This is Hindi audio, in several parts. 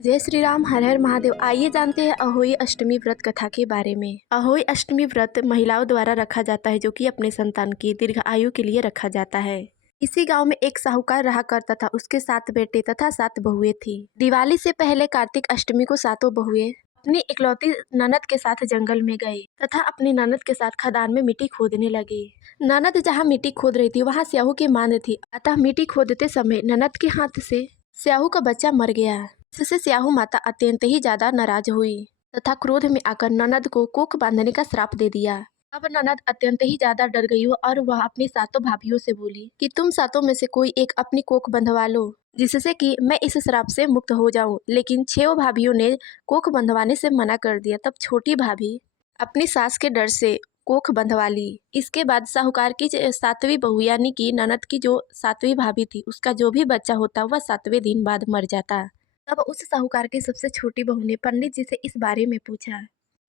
जय श्री राम, हर हर महादेव। आइए जानते हैं अहोई अष्टमी व्रत कथा के बारे में। अहोई अष्टमी व्रत महिलाओं द्वारा रखा जाता है, जो कि अपने संतान की दीर्घ आयु के लिए रखा जाता है। इसी गांव में एक साहूकार रहा करता था। उसके 7 बेटे तथा 7 बहुएं थी। दिवाली से पहले कार्तिक अष्टमी को 7 बहुएं अपनी इकलौती ननद के साथ जंगल में गई तथा अपनी ननद के साथ खदान में मिट्टी खोदने लगी। ननद जहाँ मिट्टी खोद रही थी वहाँ स्याहू की मांद थी, अतः मिट्टी खोदते समय ननद के हाथ से स्याहू का बच्चा मर गया। इससे स्याहू माता अत्यंत ही ज्यादा नाराज हुई तथा क्रोध में आकर ननद को कोख बांधने का श्राप दे दिया। अब ननद अत्यंत ही ज्यादा डर गई हो और वह अपनी 7 भाभियों से बोली कि तुम 7 में से कोई एक अपनी कोख बंधवा लो, जिससे कि मैं इस श्राप से मुक्त हो जाऊं। लेकिन 6 भाभियों ने कोख बंधवाने से मना कर दिया। तब छोटी भाभी अपनी सास के डर से कोख बंधवा ली। इसके बाद साहूकार की 7वीं बहू यानी कि ननद की जो 7वीं भाभी थी, उसका जो भी बच्चा होता वह 7वें दिन बाद मर जाता। तब उस साहूकार की सबसे छोटी बहू ने पंडित जी से इस बारे में पूछा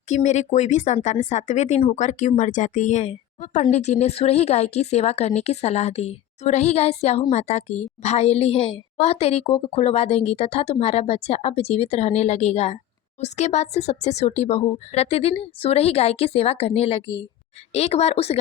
कि मेरी कोई भी संतान 7वें दिन होकर क्यों मर जाती है। वह पंडित जी ने सुरही गाय की सेवा करने की सलाह दी। सुरही गाय स्याहू माता की भायली है, वह तेरी कोख खुलवा देंगी तथा तुम्हारा बच्चा अब जीवित रहने लगेगा। उसके बाद से सबसे छोटी बहू प्रतिदिन सुरही गाय की सेवा करने लगी। एक बार उस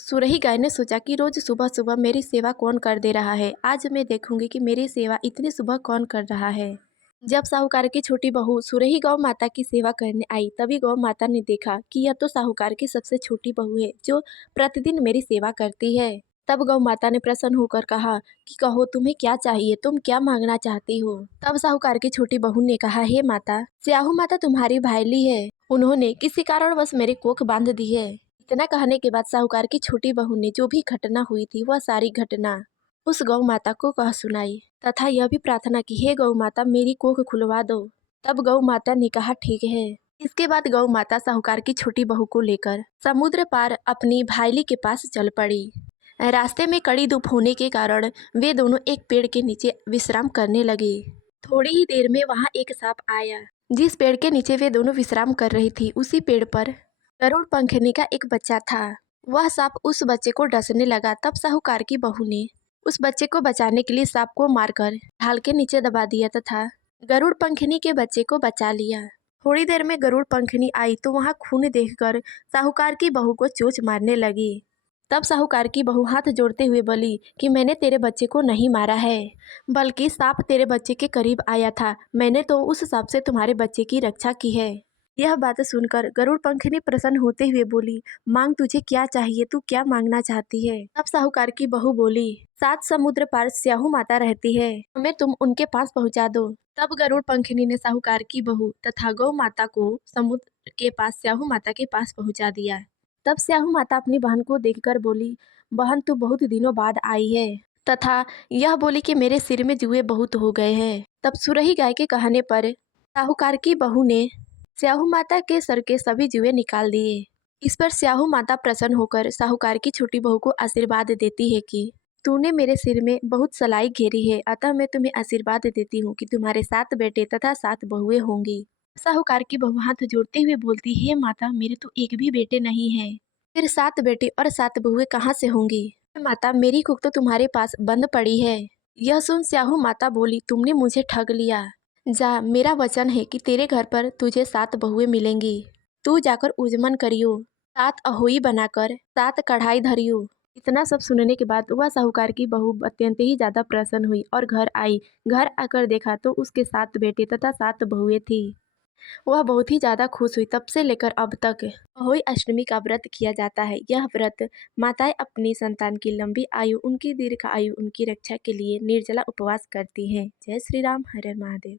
सुरही गाय ने सोचा कि रोज सुबह सुबह मेरी सेवा कौन कर दे रहा है, आज मैं देखूंगी कि मेरी सेवा इतनी सुबह कौन कर रहा है। जब साहूकार की छोटी बहू सुरही गौ माता की सेवा करने आई, तभी गौ माता ने देखा कि यह तो साहूकार की सबसे छोटी बहू है जो प्रतिदिन मेरी सेवा करती है। तब गौ माता ने प्रसन्न होकर कहा कि कहो तुम्हें क्या चाहिए, तुम क्या मांगना चाहती हो। तब साहूकार की छोटी बहू ने कहा, हे माता, स्याहू माता तुम्हारी भाईली है, उन्होंने किसी कारणवश मेरी कोख बांध दी है। इतना कहने के बाद साहूकार की छोटी बहू ने जो भी घटना हुई थी वह सारी घटना उस गौ माता को कह सुनाई तथा यह भी प्रार्थना की, हे गौ माता मेरी कोख खुलवा दो। तब गौ माता ने कहा ठीक है। इसके बाद गौ माता साहूकार की छोटी बहू को लेकर समुद्र पार अपनी भाईली के पास चल पड़ी। रास्ते में कड़ी धूप होने के कारण वे दोनों एक पेड़ के नीचे विश्राम करने लगे। थोड़ी ही देर में वहां एक सांप आया। जिस पेड़ के नीचे वे दोनों विश्राम कर रही थी, उसी पेड़ पर गरुड़ पंखनी का एक बच्चा था। वह सांप उस बच्चे को डसने लगा। तब साहूकार की बहू ने उस बच्चे को बचाने के लिए सांप को मारकर ढाल के नीचे दबा दिया तथा गरुड़ पंखनी के बच्चे को बचा लिया। थोड़ी देर में गरुड़ पंखनी आई तो वहां खून देखकर साहूकार की बहू को चोंच मारने लगी। तब साहूकार की बहू हाथ जोड़ते हुए बोली कि मैंने तेरे बच्चे को नहीं मारा है, बल्कि सांप तेरे बच्चे के करीब आया था। मैंने तो उस सांप से तुम्हारे बच्चे की रक्षा की है। यह बात सुनकर गरुड़ पंखनी प्रसन्न होते हुए बोली, मांग तुझे क्या चाहिए, तू क्या मांगना चाहती है। तब साहूकार की बहू बोली, 7 समुद्र पार स्याहू माता रहती है, हमें तुम उनके पास पहुंचा दो। तब गरुड़ पंखनी ने साहूकार की बहू तथा गौ माता को समुद्र के पास स्याहू माता के पास पहुंचा दिया। तब स्याहू माता अपनी बहन को देखकर बोली, बहन तू बहुत दिनों बाद आई है, तथा यह बोली कि मेरे सिर में जुए बहुत हो गए हैं। तब सुरही गाय के कहने पर साहूकार की बहू ने स्याहू माता के सर के सभी जुए निकाल दिए। इस पर स्याहू माता प्रसन्न होकर साहूकार की छोटी बहू को आशीर्वाद देती है कि तूने मेरे सिर में बहुत सलाई घेरी है, अतः मैं तुम्हें आशीर्वाद देती हूँ कि तुम्हारे 7 बेटे तथा 7 बहुएं होंगी। साहूकार की बहू हाथ जोड़ते हुए बोलती, हे माता, मेरे तो एक भी बेटे नहीं है, फिर 7 बेटे और 7 बहुएं कहाँ से होंगी। माता, मेरी कुख तो तुम्हारे पास बंद पड़ी है। यह सुन स्याहू माता बोली, तुमने मुझे ठग लिया। जा, मेरा वचन है कि तेरे घर पर तुझे 7 बहुएं मिलेंगी। तू जाकर उजमन करियो, 7 अहोई बनाकर 7 कढ़ाई धरियो। इतना सब सुनने के बाद वह साहूकार की बहू अत्यंत ही ज्यादा प्रसन्न हुई और घर आई। घर आकर देखा तो उसके 7 बेटे तथा 7 बहुएं थी। वह बहुत ही ज्यादा खुश हुई। तब से लेकर अब तक अहोई अष्टमी का व्रत किया जाता है। यह व्रत माताएं अपनी संतान की लंबी आयु, उनकी दीर्घ आयु, उनकी रक्षा के लिए निर्जला उपवास करती हैं। जय श्री राम, हर हर महादेव।